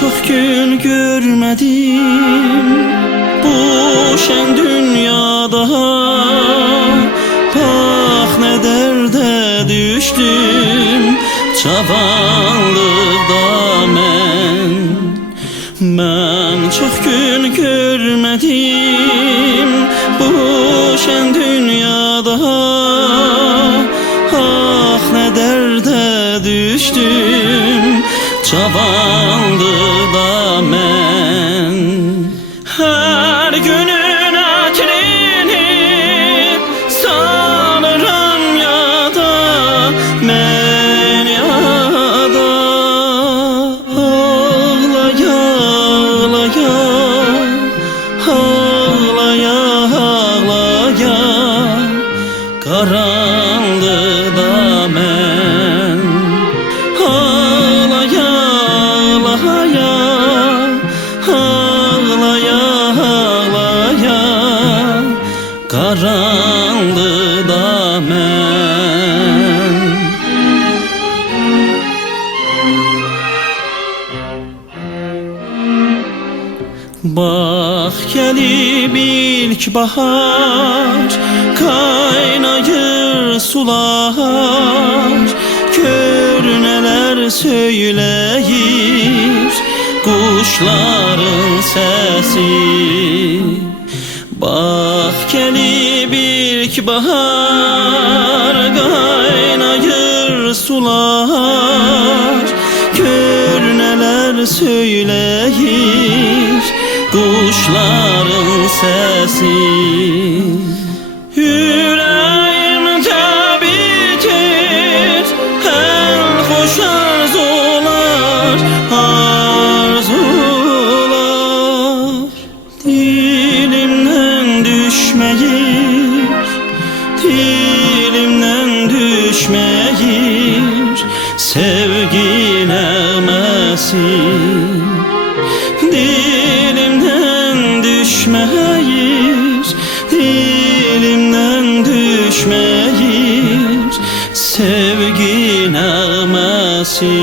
çok gün görmedim bu şen dünyada. Bak ne derde düştüm cavanlıkta ben çok gün görmedim bu şen dünyada. Ah ne derde düştüm cavanlıkta ben. Her günün ətrini sanırım yada mən yada. Ağlaya ağlaya ağlaya ağlaya karanlıkta mən. Ağlaya ağlaya ağlaya ağlaya karanlıkta mən. Bak gelip ilk bahar kaynayır sular. Gör neler söyleyir kuşların sesi. Bak gelip ilk bahar kaynayır sular. Gör neler söyleyir kuşların sesi. Yüreğimde bitir en hoş arzular, arzular. Dilimden düşmeyir, dilimden düşmeyir sevgi nəğməsi. Dilimden düşmeyir, dilimden düşmeyir sevgi nəğməsi.